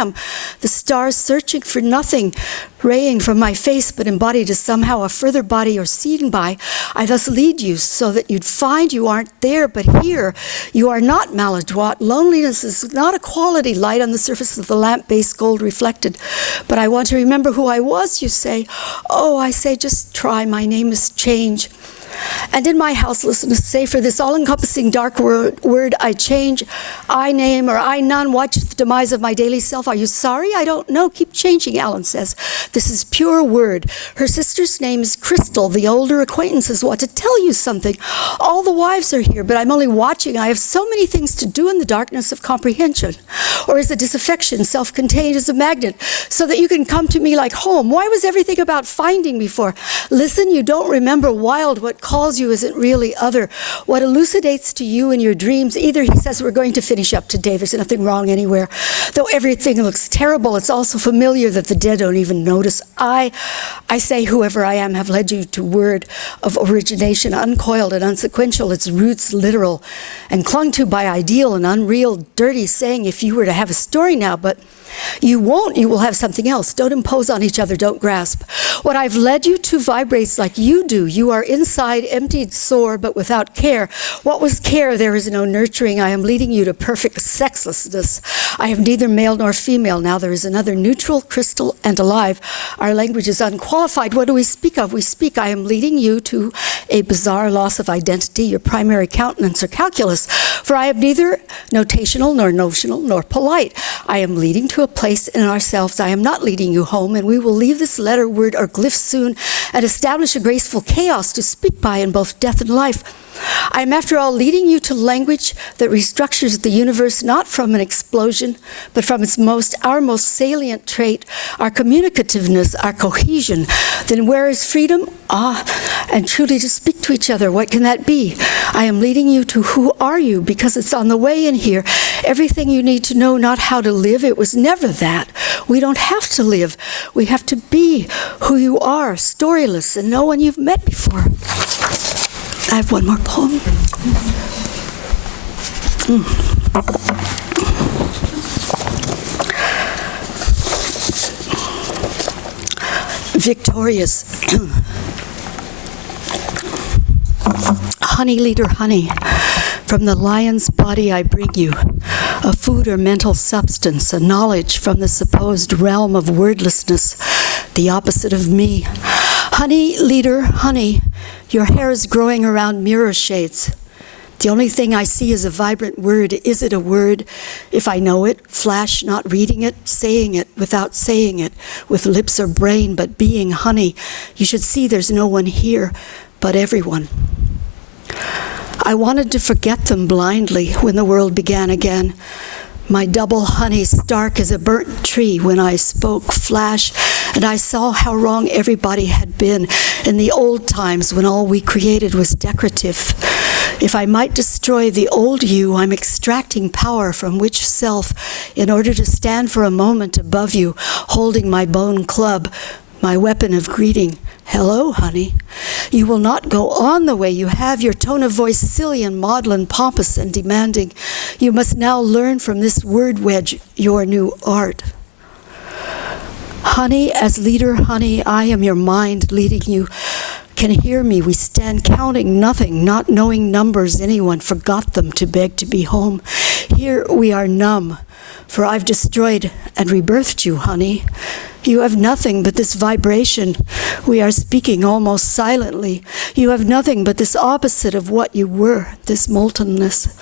am. The stars searching for nothing, raying from my face, but embodied as somehow a further body or seen by. I thus lead you so that you'd find you aren't there, but here. You are not maladroit. Loneliness is not a quality light on the surface of the lamp-based gold reflected. But I want to remember who I was, you say. Oh, I say, just try. My name is change. And in my house, listen to say, for this all-encompassing dark word I change, I name, or I none, watch the demise of my daily self. Are you sorry? I don't know. Keep changing, Alan says. This is pure word. Her sister's name is Crystal. The older acquaintances want to tell you something. All the wives are here, but I'm only watching. I have so many things to do in the darkness of comprehension. Or is a disaffection self-contained as a magnet, so that you can come to me like home? Why was everything about finding before? Listen, you don't remember wild. What calls you isn't really other. What elucidates to you in your dreams, either he says we're going to finish up today, there's nothing wrong anywhere. Though everything looks terrible, it's also familiar that the dead don't even notice. I say, whoever I am, have led you to word of origination, uncoiled and unsequential, its roots literal, and clung to by ideal and unreal, dirty saying, if you were to have a story now, but you won't, you will have something else. Don't impose on each other, don't grasp. What I've led you to vibrates like you do. You are inside, emptied, sore, but without care. What was care? There is no nurturing. I am leading you to perfect sexlessness. I have neither male nor female. Now there is another neutral, crystal, and alive. Our language is unqualified. What do we speak of? We speak, I am leading you to a bizarre loss of identity, your primary countenance or calculus. For I am neither notational, nor notional, nor polite. I am leading to a place in ourselves. I am not leading you home, and we will leave this letter, word, or glyph soon and establish a graceful chaos to speak by in both death and life. I am, after all, leading you to language that restructures the universe not from an explosion, but from our most salient trait, our communicativeness, our cohesion. Then where is freedom? And truly to speak to each other. What can that be? I am leading you to who are you, because it's on the way in here. Everything you need to know, not how to live. It was never that. We don't have to live. We have to be who you are, storyless, and no one you've met before. I have one more poem. Victorious. Honey, leader, honey, from the lion's body I bring you, a food or mental substance, a knowledge from the supposed realm of wordlessness, the opposite of me. Honey, leader, honey, your hair is growing around mirror shades. The only thing I see is a vibrant word. Is it a word? If I know it, flash, not reading it, saying it without saying it, with lips or brain, but being honey. You should see there's no one here, but everyone. I wanted to forget them blindly when the world began again. My double honey stark as a burnt tree when I spoke flash, and I saw how wrong everybody had been in the old times when all we created was decorative. If I might destroy the old you, I'm extracting power from which self in order to stand for a moment above you, holding my bone club, my weapon of greeting. Hello, honey. You will not go on the way you have, your tone of voice silly and maudlin, pompous and demanding. You must now learn from this word wedge your new art. Honey, as leader, honey, I am your mind leading you. Can hear me, we stand counting nothing, not knowing numbers. Anyone forgot them to beg to be home. Here we are numb, for I've destroyed and rebirthed you, honey. You have nothing but this vibration. We are speaking almost silently. You have nothing but this opposite of what you were, this moltenness.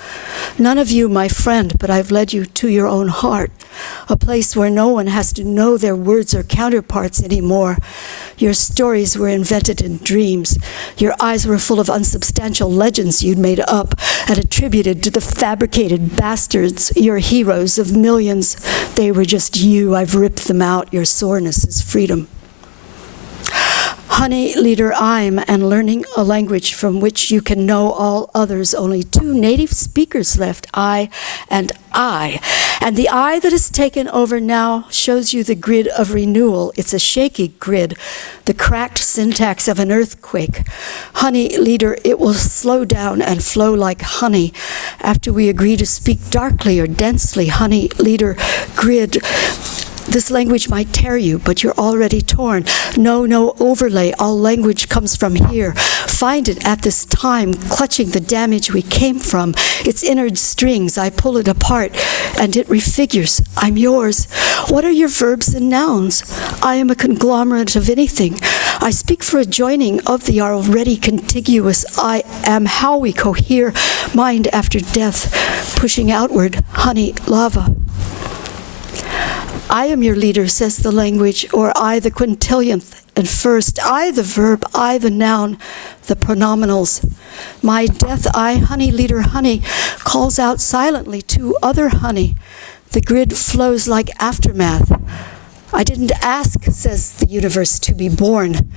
None of you, my friend, but I've led you to your own heart, a place where no one has to know their words or counterparts anymore. Your stories were invented in dreams. Your eyes were full of unsubstantial legends you'd made up and attributed to the fabricated bastards, your heroes of millions. They were just you. I've ripped them out. Your soreness is freedom. Honey, leader, I'm, and learning a language from which you can know all others. Only two native speakers left, I. And the I that is taken over now shows you the grid of renewal. It's a shaky grid, the cracked syntax of an earthquake. Honey, leader, it will slow down and flow like honey after we agree to speak darkly or densely. Honey, leader, grid, This language might tear you, but you're already torn. No overlay. All language comes from here. Find it at this time, clutching the damage we came from. Its inner strings, I pull it apart, and it refigures. I'm yours. What are your verbs and nouns? I am a conglomerate of anything. I speak for a joining of the already contiguous. I am how we cohere, mind after death, pushing outward, honey, lava. I am your leader, says the language, or I the quintillionth and first. I the verb, I the noun, the pronominals. My death, I, honey, leader, honey, calls out silently to other honey. The grid flows like aftermath. I didn't ask, says the universe, to be born.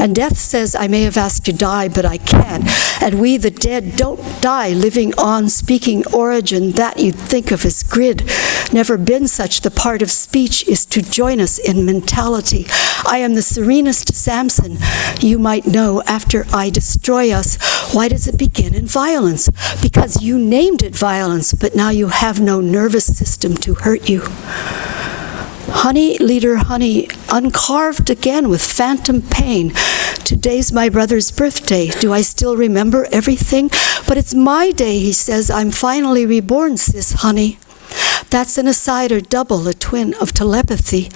And death says, I may have asked to die, but I can't. And we, the dead, don't die, living on, speaking origin, that you'd think of as grid. Never been such. The part of speech is to join us in mentality. I am the serenest Samson, you might know, after I destroy us. Why does it begin in violence? Because you named it violence, but now you have no nervous system to hurt you. Honey, leader, honey, uncarved again with phantom pain. Today's my brother's birthday. Do I still remember everything? But it's my day, he says. I'm finally reborn, sis, honey. That's an aside or double, a twin of telepathy.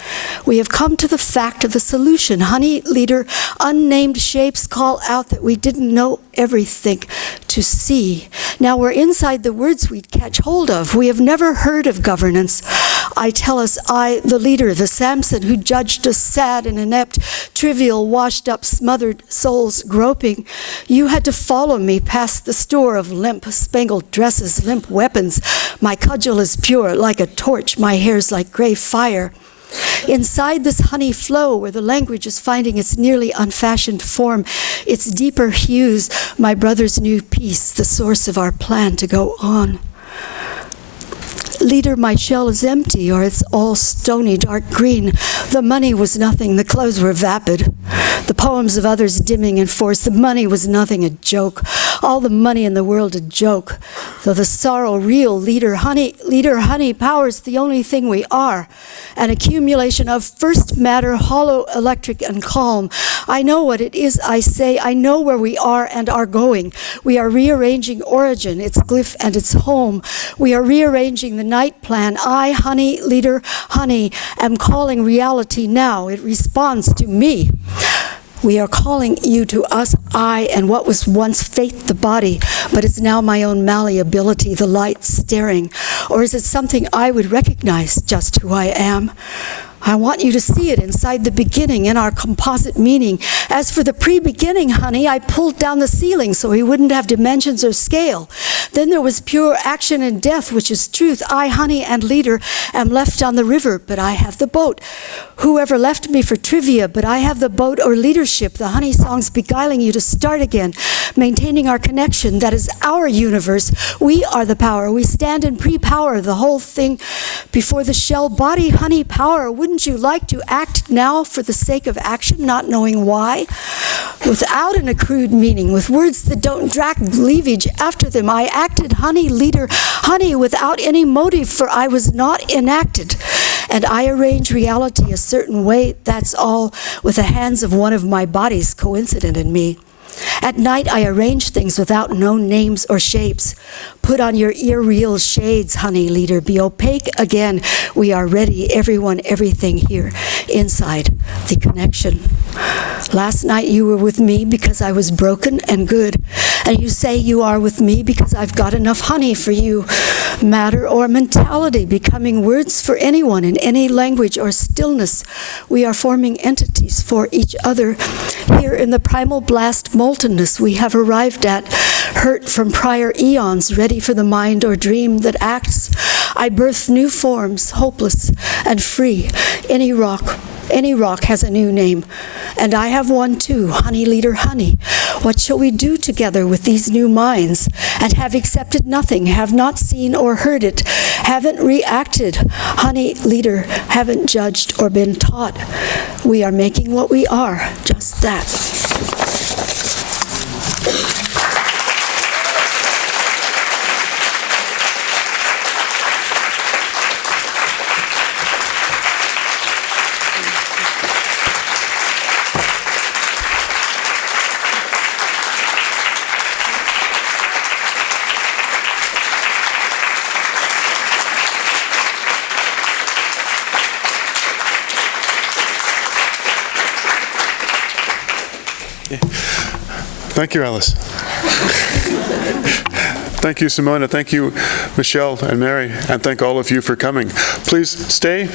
We have come to the fact of the solution. Honey, leader, unnamed shapes call out that we didn't know everything to see. Now we're inside the words we'd catch hold of. We have never heard of governance. I tell us, I, the leader, the Samson who judged us sad and inept, trivial, washed up, smothered souls groping. You had to follow me past the store of limp, spangled dresses, limp weapons. My cudgel is pure, like a torch, my hair's like gray fire. Inside this honey flow, where the language is finding its nearly unfashioned form, its deeper hues, my brother's new peace, the source of our plan to go on. Leader, my shell is empty, or it's all stony, dark green. The money was nothing, the clothes were vapid. The poems of others dimming in force, the money was nothing, a joke. All the money in the world a joke. Though the sorrow real, leader, honey, power's the only thing we are. An accumulation of first matter, hollow, electric, and calm. I know what it is, I say. I know where we are and are going. We are rearranging origin, its glyph and its home. We are rearranging the night plan. I, honey, leader, honey, am calling reality now. It responds to me. We are calling you to us, I, and what was once faith, the body, but is now my own malleability, the light staring. Or is it something I would recognize, just who I am? I want you to see it inside the beginning, in our composite meaning. As for the pre-beginning, honey, I pulled down the ceiling so he wouldn't have dimensions or scale. Then there was pure action and death, which is truth. I, honey, and leader, am left on the river, but I have the boat. Whoever left me for trivia, but I have the boat or leadership. The honey song's beguiling you to start again, maintaining our connection. That is our universe. We are the power. We stand in pre-power, the whole thing before the shell body, honey, power. Wouldn't you like to act now for the sake of action, not knowing why? Without an accrued meaning, with words that don't drag leavage after them, I acted, honey, leader, honey, without any motive, for I was not enacted. And I arrange reality a certain way, that's all, with the hands of one of my bodies coincident in me. At night, I arrange things without known names or shapes. Put on your irreal shades, honey, leader. Be opaque again. We are ready, everyone, everything here, inside the connection. Last night, you were with me because I was broken and good. And you say you are with me because I've got enough honey for you. Matter or mentality, becoming words for anyone in any language or stillness. We are forming entities for each other. Here in the primal blast moltenness we have arrived at, hurt from prior eons, ready for the mind or dream that acts. I birth new forms, hopeless and free. Any rock has a new name. And I have one too, honey, leader, honey. What shall we do together with these new minds? And have accepted nothing, have not seen or heard it, haven't reacted, honey, leader, haven't judged or been taught. We are making what we are, just that. Thank you, Alice. Thank you, Simona. Thank you, Michelle and Mary, and thank all of you for coming. Please stay,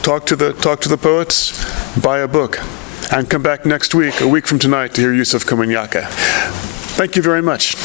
talk to the poets, buy a book, and come back next week, a week from tonight, to hear Yusuf Komunyakaa. Thank you very much.